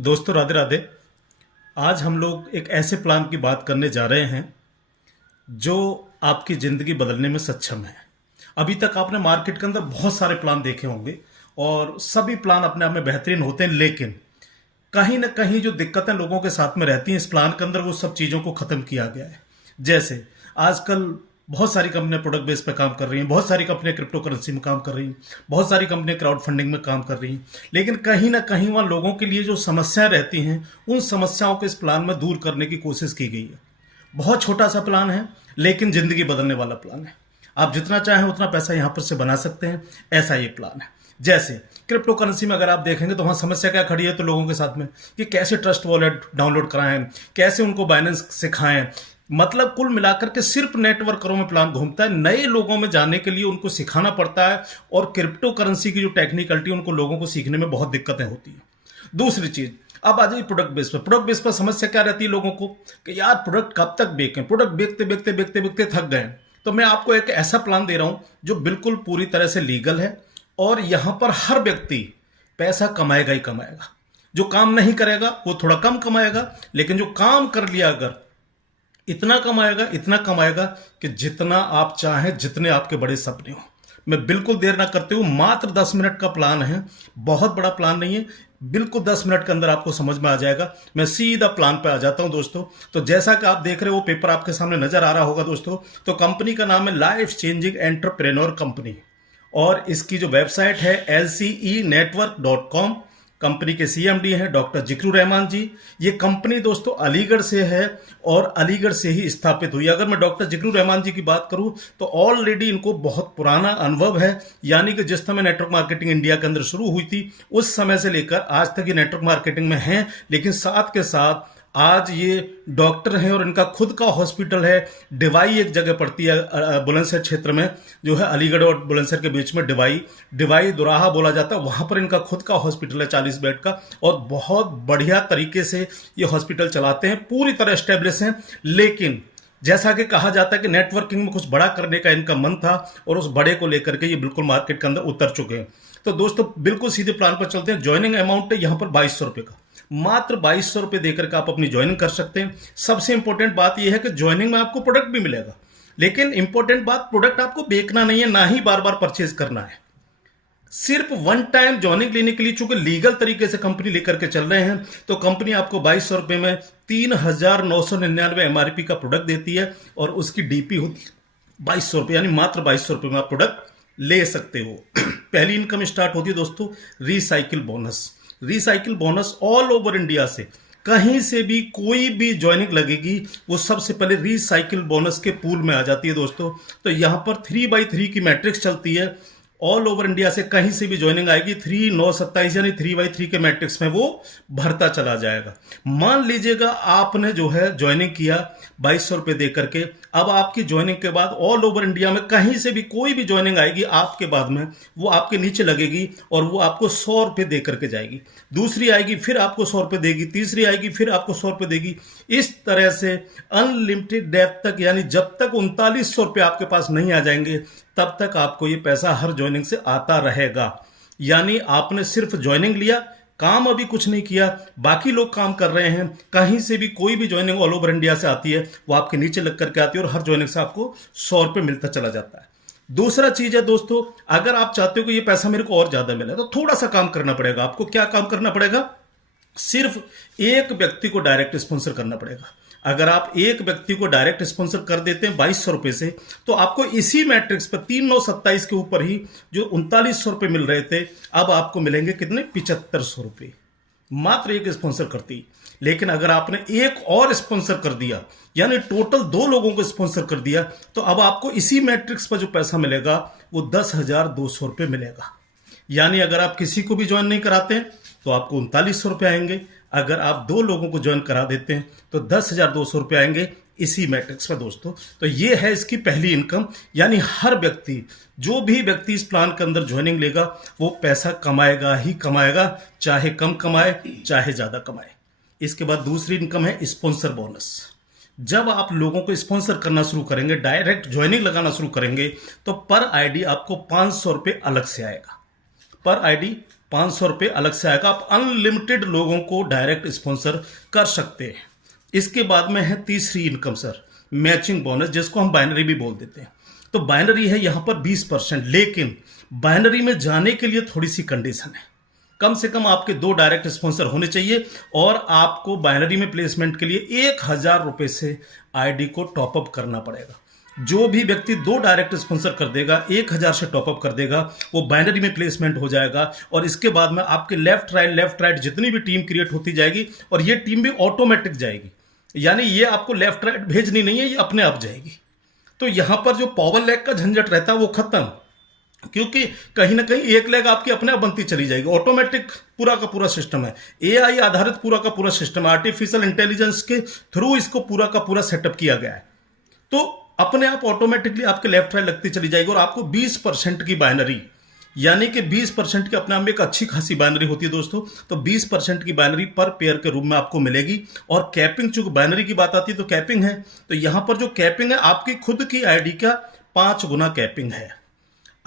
दोस्तों राधे राधे। आज हम लोग एक ऐसे प्लान की बात करने जा रहे हैं जो आपकी ज़िंदगी बदलने में सक्षम है। अभी तक आपने मार्केट के अंदर बहुत सारे प्लान देखे होंगे और सभी प्लान अपने आप में बेहतरीन होते हैं, लेकिन कहीं ना कहीं जो दिक्कतें लोगों के साथ में रहती हैं इस प्लान के अंदर, वो सब चीज़ों को ख़त्म किया गया है। जैसे आजकल बहुत सारी कंपनियां प्रोडक्ट बेस पे काम कर रही हैं, बहुत सारी कंपनियां क्रिप्टो करेंसी में काम कर रही हैं, बहुत सारी कंपनियां क्राउड फंडिंग में काम कर रही हैं, लेकिन कहीं ना कहीं वहाँ लोगों के लिए जो समस्याएं रहती हैं उन समस्याओं को इस प्लान में दूर करने की कोशिश की गई है। बहुत छोटा सा प्लान है लेकिन ज़िंदगी बदलने वाला प्लान है। आप जितना चाहें उतना पैसा यहाँ पर से बना सकते हैं, ऐसा ये प्लान है। जैसे क्रिप्टो करेंसी में अगर आप देखेंगे तो वहाँ समस्या क्या खड़ी है तो लोगों के साथ में कि कैसे ट्रस्ट वॉलेट डाउनलोड कराएं, कैसे उनको बाइनेंस सिखाएं। मतलब कुल मिलाकर के सिर्फ नेटवर्करों में प्लान घूमता है। नए लोगों में जाने के लिए उनको सिखाना पड़ता है और क्रिप्टो करेंसी की जो टेक्निकलिटी उनको लोगों को सीखने में बहुत दिक्कतें होती है। दूसरी चीज, अब आ जाइए प्रोडक्ट बेस पर। प्रोडक्ट बेस पर समस्या क्या रहती है लोगों को कि यार प्रोडक्ट कब तक बेचें, प्रोडक्ट बेचते बेचते बेचते बेचते थक गए। तो मैं आपको एक ऐसा प्लान दे रहा हूं जो बिल्कुल पूरी तरह से लीगल है और यहां पर हर व्यक्ति पैसा कमाएगा ही कमाएगा। जो काम नहीं करेगा वो थोड़ा कम कमाएगा, लेकिन जो काम कर लिया अगर इतना कमाएगा कि जितना आप चाहें, जितने आपके बड़े सपने हो। मैं बिल्कुल देर ना करते हुए, मात्र 10 मिनट का प्लान है, बहुत बड़ा प्लान नहीं है, बिल्कुल 10 मिनट के अंदर आपको समझ में आ जाएगा। मैं सीधा प्लान पे आ जाता हूं दोस्तों। तो जैसा कि आप देख रहे हो, पेपर आपके सामने नजर आ रहा होगा दोस्तों। तो कंपनी का नाम है लाइफ चेंजिंग एंटरप्रेन्योर कंपनी और इसकी जो वेबसाइट है lcenetwork.com। कंपनी के सीएमडी हैं डॉक्टर जिक्रू रहमान जी। ये कंपनी दोस्तों अलीगढ़ से है और अलीगढ़ से ही स्थापित हुई। अगर मैं डॉक्टर जिक्रू रहमान जी की बात करूं तो ऑलरेडी इनको बहुत पुराना अनुभव है, यानी कि जिस समय नेटवर्क मार्केटिंग इंडिया के अंदर शुरू हुई थी उस समय से लेकर आज तक ये नेटवर्क मार्केटिंग में हैं। लेकिन साथ के साथ आज ये डॉक्टर हैं और इनका खुद का हॉस्पिटल है। डिवाई एक जगह पड़ती है बुलंदशहर क्षेत्र में, जो है अलीगढ़ और बुलंदशहर के बीच में डिवाई दुराहा बोला जाता है। वहां पर इनका खुद का हॉस्पिटल है 40 बेड का और बहुत बढ़िया तरीके से ये हॉस्पिटल चलाते हैं, पूरी तरह एस्टेब्लिश हैं। लेकिन जैसा कि कहा जाता है कि नेटवर्किंग में कुछ बड़ा करने का इनका मन था और उस बड़े को लेकर के ये बिल्कुल मार्केट के अंदर उतर चुके हैं। तो दोस्तों बिल्कुल सीधे प्लान पर चलते हैं। ज्वाइनिंग अमाउंट है यहाँ पर 2200 रुपये का, मात्र 2200 रुपये देकर के आप अपनी ज्वाइनिंग कर सकते हैं। सबसे इंपॉर्टेंट बात यह है कि ज्वाइनिंग में आपको प्रोडक्ट भी मिलेगा, लेकिन इंपॉर्टेंट बात, प्रोडक्ट आपको बेचना नहीं है, ना ही बार बार परचेज करना है। सिर्फ वन टाइम ज्वाइनिंग लेने के लिए, चूंकि लीगल तरीके से कंपनी लेकर के चल रहे हैं, तो कंपनी आपको 2200 रुपये में 3999 एमआरपी का प्रोडक्ट देती है और उसकी डीपी होती है 2200 रुपये, यानी मात्र 2200 रुपये में आप प्रोडक्ट ले सकते हो। पहली इनकम स्टार्ट होती है दोस्तों recycle bonus all over India से। कहीं से भी कोई भी ज्वाइनिंग लगेगी वो सबसे पहले रिसाइकिल बोनस के पूल में आ जाती है दोस्तों। तो यहां पर 3x3 की मैट्रिक्स चलती है। ऑल ओवर इंडिया से कहीं से भी ज्वाइनिंग आएगी 3 9 27, यानी 3x3 के मैट्रिक्स में वो भरता चला जाएगा। मान लीजिएगा आपने जो है ज्वाइनिंग किया 2200 रुपये दे करके, अब आपकी ज्वाइनिंग के बाद ऑल ओवर इंडिया में कहीं से भी कोई भी ज्वाइनिंग आएगी आपके बाद में, वो आपके नीचे लगेगी और वो आपको 100 रुपये दे करके जाएगी। दूसरी आएगी फिर आपको 100 रुपये देगी, तीसरी आएगी फिर आपको 100 रुपये देगी। इस तरह से अनलिमिटेड डेप्थ तक, यानी जब तक 3900 रुपये आपके पास नहीं आ जाएंगे तब तक आपको ये पैसा हर ज्वाइनिंग से आता रहेगा। यानी आपने सिर्फ ज्वाइनिंग लिया, काम अभी कुछ नहीं किया, बाकी लोग काम कर रहे हैं। कहीं से भी कोई भी ज्वाइनिंग ऑल ओवर इंडिया से आती है वो आपके नीचे लग करके आती है और हर ज्वाइनिंग से आपको 100 रुपये मिलता चला जाता है। दूसरा चीज है दोस्तों, अगर आप चाहते हो कि ये पैसा मेरे को और ज्यादा मिले तो थोड़ा सा काम करना पड़ेगा आपको। क्या काम करना पड़ेगा? सिर्फ एक व्यक्ति को डायरेक्ट स्पॉन्सर करना पड़ेगा। अगर आप एक व्यक्ति को डायरेक्ट स्पॉन्सर कर देते हैं 2200 रुपये से, तो आपको इसी मैट्रिक्स पर 3927 के ऊपर ही जो 3900 रुपये मिल रहे थे, अब आपको मिलेंगे कितने? 7500 रुपये, मात्र एक स्पॉन्सर करती। लेकिन अगर आपने एक और स्पॉन्सर कर दिया, यानी टोटल 2 लोगों को स्पॉन्सर कर दिया, तो अब आपको इसी मैट्रिक्स पर जो पैसा मिलेगा वो 10,200 रुपये मिलेगा। यानी अगर आप किसी को भी ज्वाइन नहीं कराते हैं तो आपको 3900 रुपये आएंगे। अगर आप 2 लोगों को ज्वाइन करा देते हैं तो 10,200 रुपये आएंगे इसी मैट्रिक्स पर दोस्तों। तो ये है इसकी पहली इनकम। यानी हर व्यक्ति, जो भी व्यक्ति इस प्लान के अंदर ज्वाइनिंग लेगा वो पैसा कमाएगा ही कमाएगा, चाहे कम कमाए चाहे ज्यादा कमाए। इसके बाद दूसरी इनकम है स्पॉन्सर बोनस। जब आप लोगों को स्पॉन्सर करना शुरू करेंगे, डायरेक्ट ज्वाइनिंग लगाना शुरू करेंगे, तो पर आईडी आपको 500 रुपये अलग से आएगा। पर आईडी ₹500 अलग से आएगा। आप अनलिमिटेड लोगों को डायरेक्ट स्पॉन्सर कर सकते हैं। इसके बाद में है तीसरी इनकम सर, मैचिंग बोनस, जिसको हम बाइनरी भी बोल देते हैं। तो बाइनरी है यहाँ पर 20%, लेकिन बाइनरी में जाने के लिए थोड़ी सी कंडीशन है। कम से कम आपके 2 डायरेक्ट स्पॉन्सर होने चाहिए और आपको बाइनरी में प्लेसमेंट के लिए ₹1000 से आईडी को टॉपअप करना पड़ेगा। जो भी व्यक्ति 2 डायरेक्ट स्पॉन्सर कर देगा, 1000 से टॉपअप कर देगा, वो बाइनरी में प्लेसमेंट हो जाएगा। और इसके बाद में आपके लेफ्ट राइट जितनी भी टीम क्रिएट होती जाएगी, और ये टीम भी ऑटोमेटिक जाएगी, यानी ये आपको लेफ्ट राइट भेजनी नहीं है, ये अपने आप जाएगी। तो यहां पर जो पावर लैग का झंझट रहता है वो खत्म, क्योंकि कहीं ना कहीं एक लेग आपकी अपने आप बनती चली जाएगी। ऑटोमेटिक पूरा का पूरा सिस्टम है, एआई आधारित पूरा का पूरा सिस्टम है, आर्टिफिशियल इंटेलिजेंस के थ्रू इसको पूरा का पूरा सेटअप किया गया है। तो अपने आप ऑटोमेटिकली आपके लेफ्ट राइट लगती चली जाएगी। और आपको 20% की बाइनरी, यानी कि 20% की अपने आप में एक अच्छी खासी बाइनरी होती है दोस्तों। तो 20% की बाइनरी पर पेयर के रूप में आपको मिलेगी। और कैपिंग, चूंकि बाइनरी की बात आती है तो कैपिंग है, तो यहां पर जो कैपिंग है आपकी खुद की आईडी का 5 गुना कैपिंग है।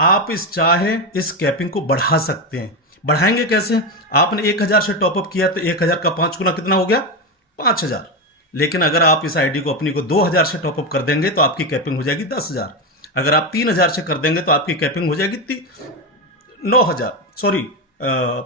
आप इस कैपिंग को बढ़ा सकते हैं। बढ़ाएंगे कैसे? आपने 1000 से टॉपअप किया तो 1000 का 5 गुना कितना हो गया? 5000। लेकिन अगर आप इस आईडी को अपनी को 2000 से टॉपअप कर देंगे तो आपकी कैपिंग हो जाएगी 10,000। अगर आप 3000 से कर देंगे तो आपकी कैपिंग हो जाएगी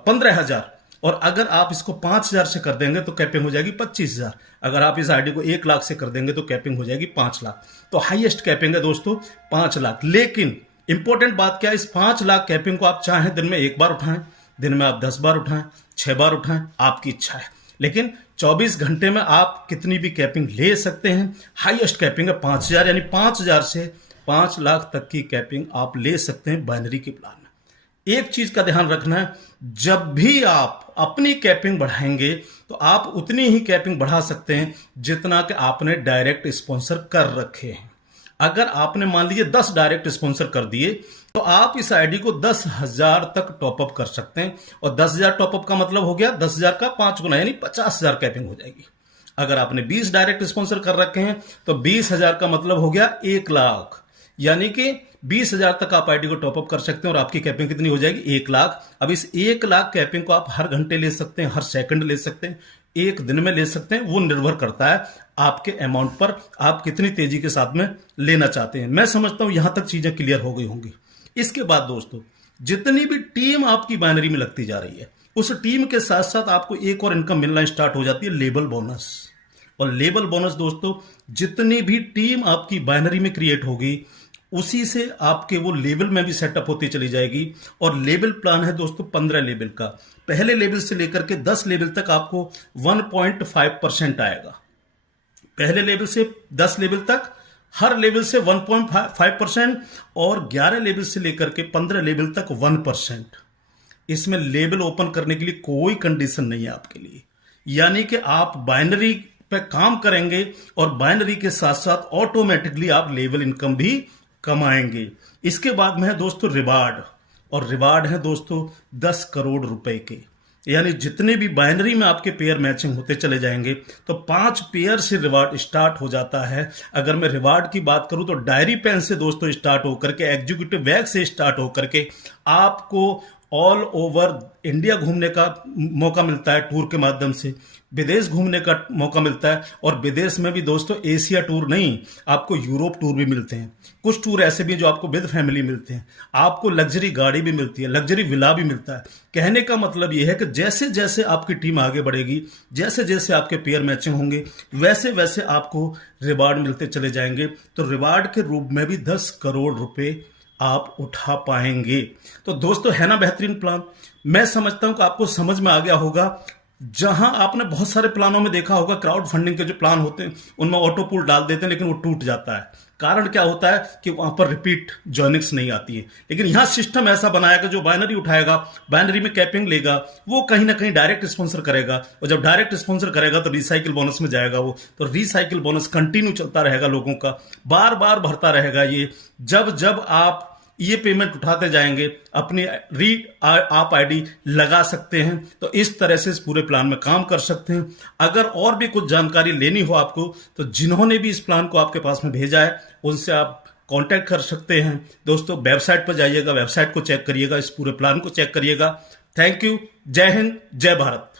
15,000। और अगर आप इसको 5000 से कर देंगे तो कैपिंग हो जाएगी 25,000। अगर आप इस आईडी को 1 लाख से कर देंगे तो कैपिंग हो जाएगी 5 लाख। तो हाईएस्ट कैपिंग है दोस्तों 5 लाख। लेकिन इंपॉर्टेंट बात क्या है, इस 5 लाख कैपिंग को आप चाहें दिन में 1 बार उठाएं, दिन में आप 10 बार उठाएं, 6 बार उठाएं, आपकी इच्छा है। लेकिन 24 घंटे में आप कितनी भी कैपिंग ले सकते हैं। हाईएस्ट कैपिंग है 5000, यानी 5000 से 5 लाख तक की कैपिंग आप ले सकते हैं बाइनरी के प्लान में। एक चीज का ध्यान रखना है, जब भी आप अपनी कैपिंग बढ़ाएंगे तो आप उतनी ही कैपिंग बढ़ा सकते हैं जितना कि आपने डायरेक्ट स्पॉन्सर कर रखे हैं। अगर आपने मान लीजिए 10 डायरेक्ट स्पॉन्सर कर दिए तो आप इस आईडी को 10,000 तक टॉपअप कर सकते हैं। और 10,000 टॉपअप का मतलब हो गया 10,000 का 5 गुना, यानी 50,000 कैपिंग हो जाएगी। अगर आपने 20 डायरेक्ट स्पॉन्सर कर रखे हैं तो 20,000 का मतलब हो गया 1 लाख, यानी कि 20,000 तक आप आईडी को टॉपअप कर सकते हैं और आपकी कैपिंग कितनी हो जाएगी? 1 लाख। अब इस 1 लाख कैपिंग को आप हर घंटे ले सकते हैं, हर सेकंड ले सकते हैं, एक दिन में ले सकते हैं। वो निर्भर करता है आपके अमाउंट पर, आप कितनी तेजी के साथ में लेना चाहते हैं। मैं समझता हूं यहां तक चीजें क्लियर हो गई होंगी। इसके बाद दोस्तों, जितनी भी टीम आपकी बाइनरी में लगती जा रही है, उस टीम के साथ साथ आपको एक और इनकम मिलना स्टार्ट हो जाती है, लेबल बोनस। और लेबल बोनस दोस्तों, जितनी भी टीम आपकी बाइनरी में क्रिएट होगी उसी से आपके वो लेवल में भी सेटअप होती चली जाएगी। और लेवल प्लान है दोस्तों 15 लेवल का। पहले लेवल से लेकर के 10 लेवल तक आपको 1.5% आएगा। पहले लेवल से 10 लेवल तक हर लेवल से 1.5%, और 11 लेवल से लेकर के 15 लेवल तक 1%। इसमें लेवल ओपन करने के लिए कोई कंडीशन नहीं है आपके लिए, यानी कि आप बाइनरी पे काम करेंगे और बाइनरी के साथ साथ ऑटोमेटिकली आप लेवल इनकम भी कमाएंगे। इसके बाद में है दोस्तों रिवार्ड, और रिवार्ड है दोस्तों 10 करोड़ रुपए के। यानी जितने भी बाइनरी में आपके पेयर मैचिंग होते चले जाएंगे तो 5 पेयर से रिवार्ड स्टार्ट हो जाता है। अगर मैं रिवार्ड की बात करूं तो डायरी पेन से दोस्तों स्टार्ट होकर के, एग्जीक्यूटिव बैग से स्टार्ट होकर के आपको ऑल ओवर इंडिया घूमने का मौका मिलता है टूर के माध्यम से, विदेश घूमने का मौका मिलता है। और विदेश में भी दोस्तों एशिया टूर नहीं, आपको यूरोप टूर भी मिलते हैं। कुछ टूर ऐसे भी जो आपको विद फैमिली मिलते हैं, आपको लग्जरी गाड़ी भी मिलती है, लग्जरी विला भी मिलता है। कहने का मतलब यह है कि जैसे जैसे आपकी टीम आगे बढ़ेगी, जैसे जैसे आपके पेयर मैचिंग होंगे, वैसे वैसे आपको रिवार्ड मिलते चले जाएंगे। तो रिवार्ड के रूप में भी 10 करोड़ रुपए आप उठा पाएंगे। तो दोस्तों, है ना बेहतरीन प्लान? मैं समझता हूं कि आपको समझ में आ गया होगा। जहां आपने बहुत सारे प्लानों में देखा होगा, क्राउड फंडिंग के जो प्लान होते हैं उनमें ऑटो पूल डाल देते हैं लेकिन वो टूट जाता है। कारण क्या होता है कि वहां पर रिपीट जॉइनिंग्स नहीं आती है। लेकिन यहां सिस्टम ऐसा बनाया कि जो बाइनरी उठाएगा, बाइनरी में कैपिंग लेगा, वो कहीं ना कहीं डायरेक्ट स्पॉन्सर करेगा। और जब डायरेक्ट स्पॉन्सर करेगा तो रिसाइकिल बोनस में जाएगा वो, तो रिसाइकिल बोनस कंटिन्यू चलता रहेगा, लोगों का बार बार भरता रहेगा। ये जब जब आप ये पेमेंट उठाते जाएंगे, अपनी आप आईडी लगा सकते हैं। तो इस तरह से इस पूरे प्लान में काम कर सकते हैं। अगर और भी कुछ जानकारी लेनी हो आपको, तो जिन्होंने भी इस प्लान को आपके पास में भेजा है उनसे आप कांटेक्ट कर सकते हैं। दोस्तों, वेबसाइट पर जाइएगा, वेबसाइट को चेक करिएगा, इस पूरे प्लान को चेक करिएगा। Thank you. जय हिंद, जय भारत।